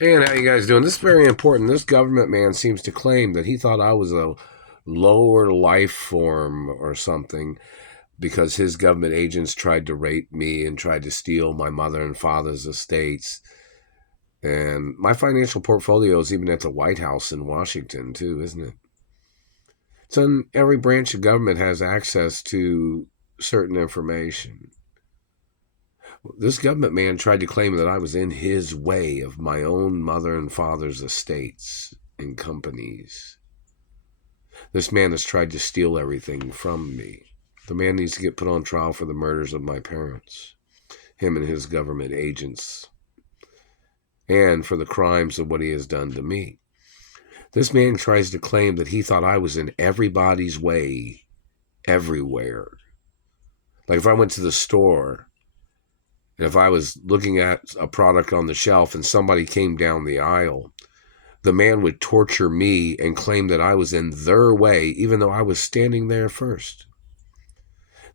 And how you guys doing? This is very important. This government man seems to claim that he thought I was a lower life form or something because his government agents tried to rape me and tried to steal my mother and father's estates. And my financial portfolio is even at the White House in Washington, too, isn't it? So every branch of government has access to certain information. This government man tried to claim that I was in his way of my own mother and father's estates and companies. This man has tried to steal everything from me. The man needs to get put on trial for the murders of my parents, him and his government agents, and for the crimes of what he has done to me. This man tries to claim that he thought I was in everybody's way, everywhere. Like if I went to the store, and if I was looking at a product on the shelf and somebody came down the aisle, the man would torture me and claim that I was in their way, even though I was standing there first.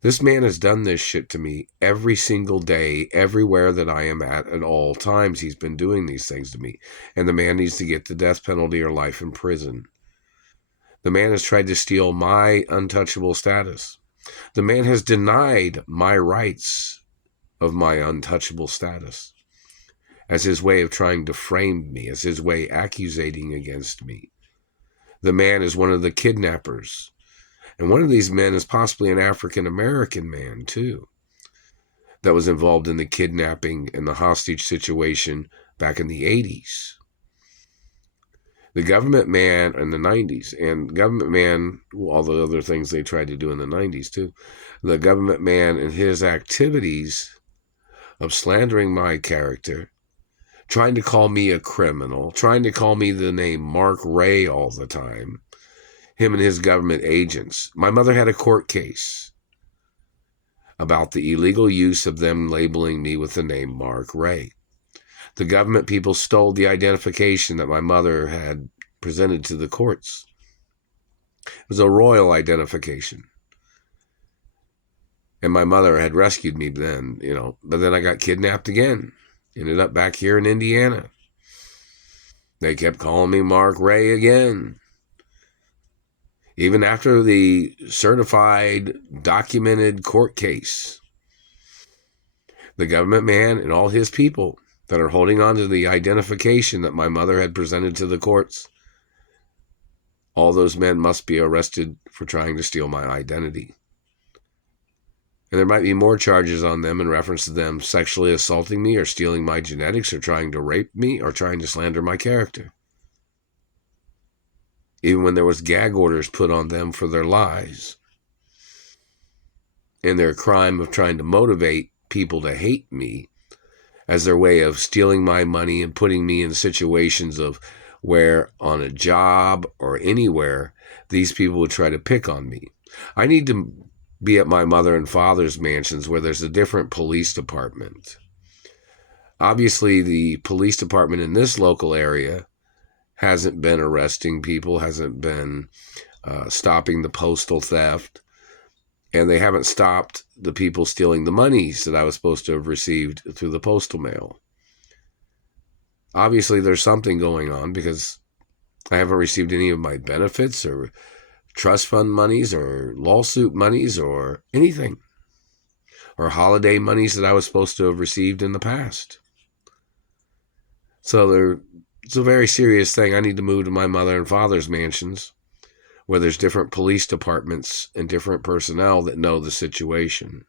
This man has done this shit to me every single day, everywhere that I am at all times. He's been doing these things to me. And the man needs to get the death penalty or life in prison. The man has tried to steal my untouchable status. The man has denied my rights of my untouchable status as his way of trying to frame me, as his way accusating against me. The man is one of the kidnappers. And one of these men is possibly an African-American man, too, that was involved in the kidnapping and the hostage situation back in the 80s. The government man in the 90s, and government man, all the other things they tried to do in the 90s, too, the government man and his activities of slandering my character, trying to call me a criminal, trying to call me the name Mark Ray all the time, him and his government agents. My mother had a court case about the illegal use of them labeling me with the name Mark Ray. The government people stole the identification that my mother had presented to the courts. It was a royal identification. And my mother had rescued me then, but then I got kidnapped again. Ended up back here in Indiana. They kept calling me Mark Ray again. Even after the certified, documented court case, the government man and all his people that are holding on to the identification that my mother had presented to the courts, all those men must be arrested for trying to steal my identity. And there might be more charges on them in reference to them sexually assaulting me or stealing my genetics or trying to rape me or trying to slander my character. Even when there was gag orders put on them for their lies and their crime of trying to motivate people to hate me as their way of stealing my money and putting me in situations of where on a job or anywhere, these people would try to pick on me. I need to be at my mother and father's mansions where there's a different police department. Obviously, the police department in this local area hasn't been arresting people, hasn't been stopping the postal theft, and they haven't stopped the people stealing the monies that I was supposed to have received through the postal mail. Obviously, there's something going on because I haven't received any of my benefits or trust fund monies or lawsuit monies or anything, or holiday monies that I was supposed to have received in the past. So it's a very serious thing. I need to move to my mother and father's mansions where there's different police departments and different personnel that know the situation.